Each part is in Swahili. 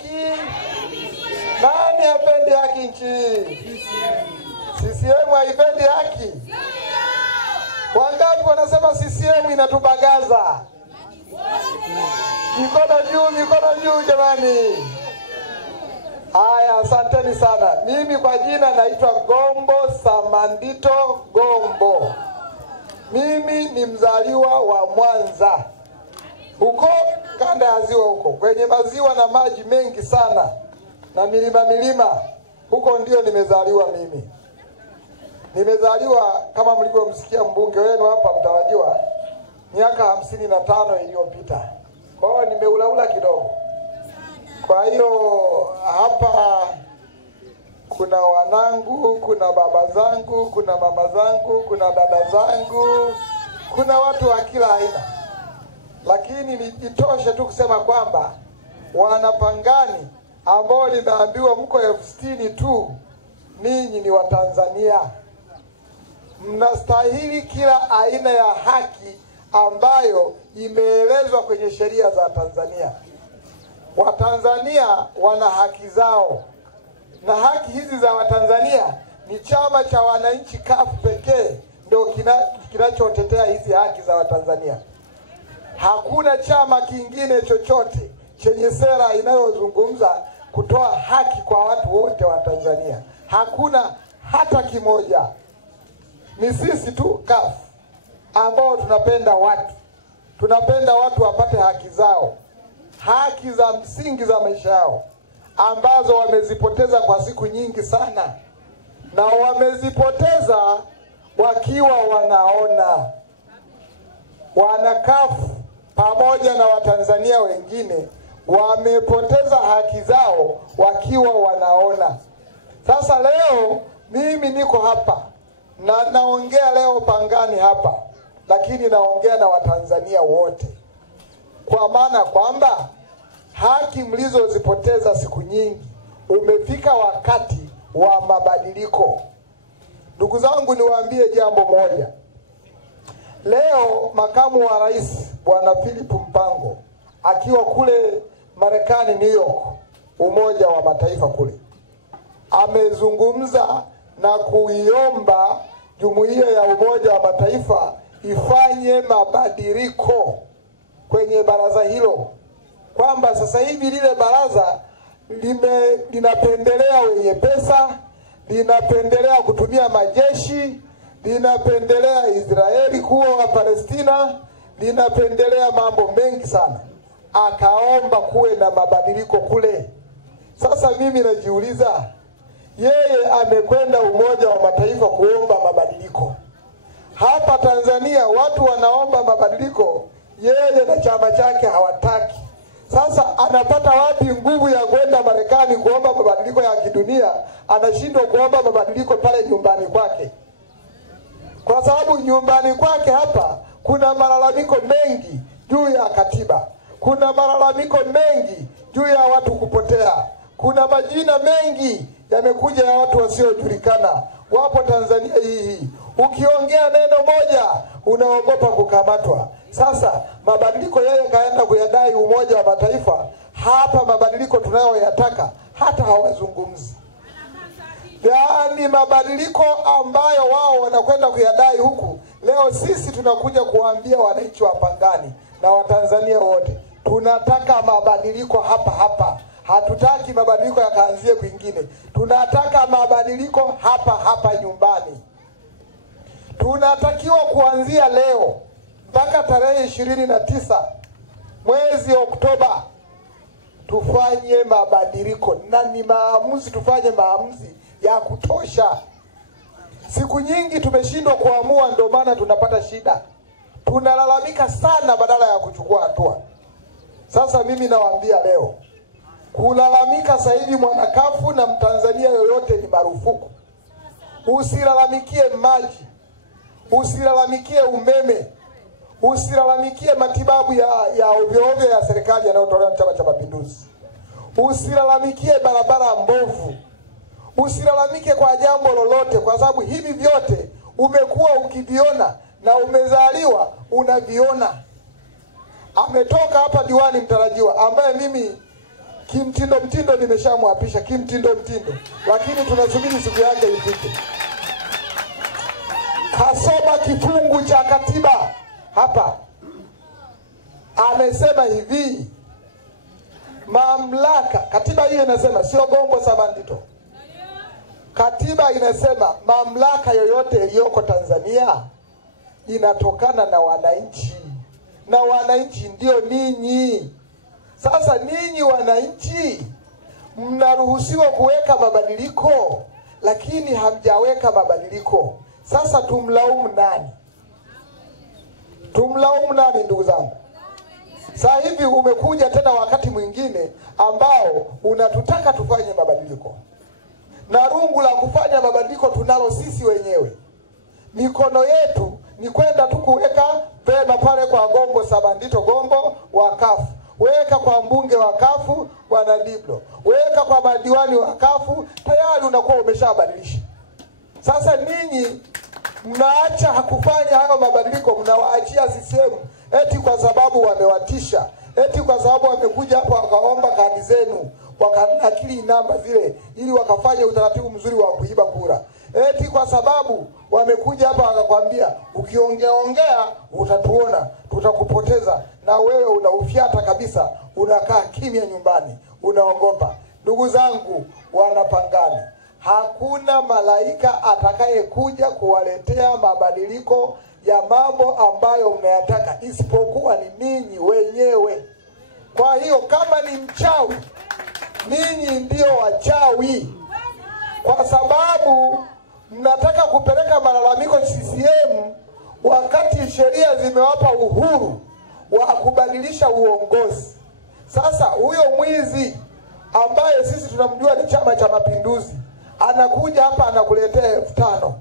haki? Nani hapendi haki nchi? CCM haipendi haki? Wangapi wanasema CCM inatubagaza? Mikono juu jamani. Haya, asanteni sana. Mimi kwa jina naitwa Gombo Samandito Gombo. Mimi ni mzaliwa wa Mwanza, huko kanda ya ziwa, huko kwenye maziwa na maji mengi sana na milima. Huko ndio nimezaliwa mimi. Nimezaliwa kama mlivyomsikia mbunge wenu hapa mtarajiwa, miaka 55 iliyopita. Kwa hiyo nimeulaula kidogo. Kwa hiyo hapa kuna wanangu, kuna baba zangu, kuna mama zangu, kuna dada zangu, kuna watu wa kila aina. Lakini nitoshe tu kusema kwamba Wanapangani ambao nimeambiwa mko 60,000 tu, ninyi ni Watanzania. Mnastahili kila aina ya haki ambayo imeelezwa kwenye sheria za Tanzania. Watanzania wana haki zao, na haki hizi za Watanzania ni chama cha wananchi CUF pekee ndio kinachotetea hizi haki za Watanzania. Hakuna chama kingine chochote chenye sera inayozungumza kutoa haki kwa watu wote wa Tanzania. Hakuna hata kimoja. Ni sisi tu CUF ambao tunapenda watu wapate haki zao, haki za msingi za maisha yao ambazo wamezipoteza kwa siku nyingi sana, na wamezipoteza wakiwa wanaona. Wana CUF pamoja na Watanzania wengine wamepoteza haki zao wakiwa wanaona. Sasa leo mimi niko hapa na naongea leo Pangani hapa, lakini naongea na Watanzania wote, kwa maana kwamba haki mlizozipoteza siku nyingi, umefika wakati wa mabadiliko. Ndugu zangu, niwaambie jambo moja. Leo makamu wa rais Bwana Philip Mpango akiwa kule Marekani, New York, Umoja wa Mataifa kule, amezungumza na kuiomba Jumuiya ya Umoja wa Mataifa ifanye mabadiliko kwenye baraza hilo, kwamba sasa hivi lile baraza linapendelea wenye pesa, linapendelea kutumia majeshi, linapendelea Israeli kuwa wa Palestina, linapendelea mambo mengi sana. Akaomba kuwe na mabadiliko kule. Sasa mimi najiuliza, yeye amekwenda Umoja wa Mataifa kuomba mabadiliko. Hapa Tanzania watu wanaomba mabadiliko, yeye na chama chake hawataki. Sasa anapata wapi nguvu ya kwenda Marekani kuomba mabadiliko ya kidunia? Anashindwa kuomba mabadiliko pale nyumbani kwake, kwa sababu nyumbani kwake hapa kuna malalamiko mengi juu ya katiba, kuna malalamiko mengi juu ya watu kupotea, kuna majina mengi yamekuja ya watu wasiojulikana wapo Tanzania hii. Ukiongea neno moja unaogopa kukamatwa. Sasa mabadiliko yeye kaenda kuyadai Umoja wa Mataifa, hapa mabadiliko tunayoyataka hata hawazungumzi. Yaani mabadiliko ambayo wao wanakwenda kuyadai huku, leo sisi tunakuja kuambia wananchi wa Pangani na Watanzania wote, tunataka mabadiliko hapa hapa. Hatutaki mabadiliko yakaanzie kwingine. Tunataka mabadiliko hapa hapa nyumbani. Tunatakiwa kuanzia leo mpaka tarehe 29 mwezi Oktoba tufanye mabadiliko, na ni maamuzi, tufanye maamuzi ya kutosha. Siku nyingi tumeshindwa kuamua, ndio maana tunapata shida. Tunalalamika sana badala ya kuchukua hatua. Sasa mimi nawaambia leo, kulalamika sasa hivi mwanakafu na Mtanzania yoyote ni marufuku. Usilalamikie maji, usilalamikie umeme, usilalamikie matibabu ya ovyo ya serikali yanayotolewa na Chama cha Mapinduzi, usilalamikie barabara mbovu, usilalamike kwa jambo lolote, kwa sababu hivi vyote umekuwa ukiviona na umezaliwa unaviona. Ametoka hapa diwani mtarajiwa ambaye mimi kimtindo nimeshamwapisha kimtindo, lakini tunasubiri siku yake ifike. Kasoma kifungu cha katiba hapa, amesema hivi, mamlaka, katiba hiyo inasema, sio Gombo Sabandito, katiba inasema mamlaka yoyote iliyoko Tanzania inatokana na wananchi, na wananchi ndio ninyi. Sasa ninyi wananchi mnaruhusiwa kuweka mabadiliko, lakini hamjaweka mabadiliko. Sasa tumlaumu nani? Tumlaumu nani ndugu zangu? Sasa hivi umekuja tena wakati mwingine ambao unatutaka tufanye mabadiliko, na rungu la kufanya mabadiliko tunalo sisi wenyewe. Mikono yetu ni kwenda tu kuweka pema pale kwa Gombo Sabandito, Gombo wakafu, weka kwa mbunge wakafu Bwana Diblo, weka kwa madiwani wakafu, tayari unakuwa umeshabadilisha. Sasa ninyi mnaacha kufanya hayo mabadiliko, mnawaachia CCM eti kwa sababu wamewatisha, eti kwa sababu wamekuja hapa wakaomba kadi zenu, wakanakili namba zile ili wakafanya utaratibu mzuri wa kuiba kura, eti kwa sababu wamekuja hapa wakakwambia ukiongea utatuona, tutakupoteza, na wewe unaufyata kabisa, unakaa kimya nyumbani, unaogopa. Ndugu zangu Wanapangani, hakuna malaika atakaye kuja kuwaletea mabadiliko ya mambo ambayo mnayataka isipokuwa ni ninyi wenyewe. Kwa hiyo kama ni mchawi, ninyi ndio wachawi, kwa sababu mnataka kupeleka malalamiko CCM wakati sheria zimewapa uhuru wa kubadilisha uongozi. Sasa huyo mwizi ambaye sisi tunamjua ni Chama cha Mapinduzi, anakuja hapa anakuletea 5,000,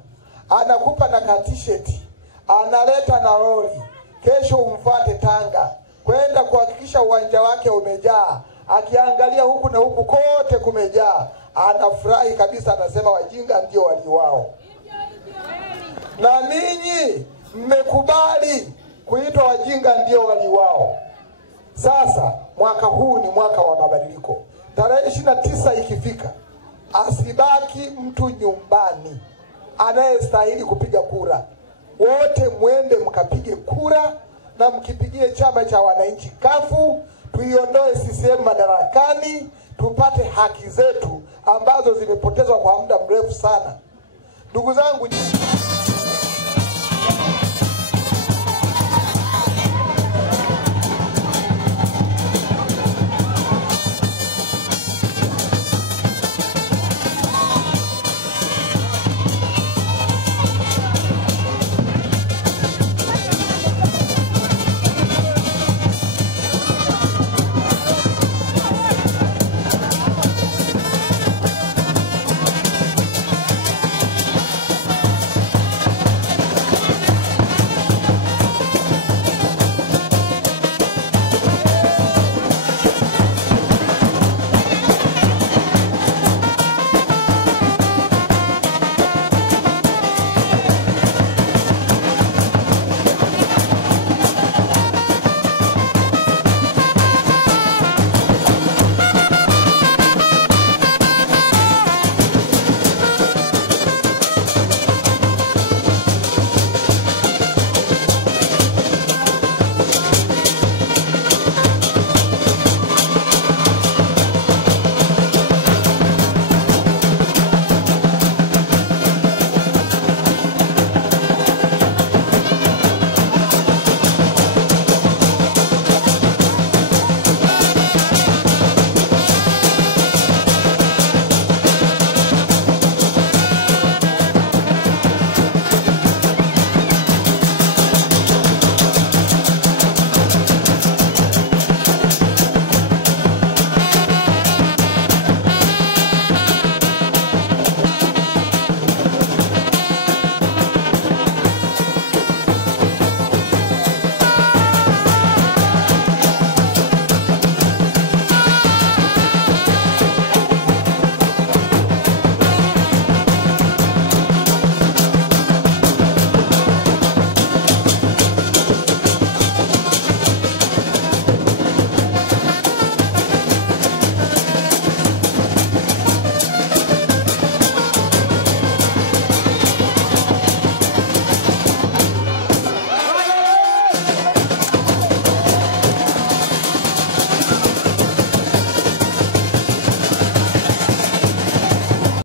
anakupa na katisheti, analeta na lori, kesho umfuate Tanga kwenda kuhakikisha uwanja wake umejaa, akiangalia huku na huku kote kumejaa, anafurahi kabisa, anasema wajinga ndio waliwao. Na ninyi mmekubali kuitwa wajinga ndio waliwao. Sasa mwaka huu ni mwaka wa mabadiliko. Tarehe 29 ikifika, asibaki mtu nyumbani anayestahili kupiga kura. Wote mwende mkapige kura, na mkipigie chama cha wananchi kafu, tuiondoe CCM madarakani, tupate haki zetu ambazo zimepotezwa kwa muda mrefu sana. Ndugu zangu